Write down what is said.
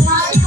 Bye.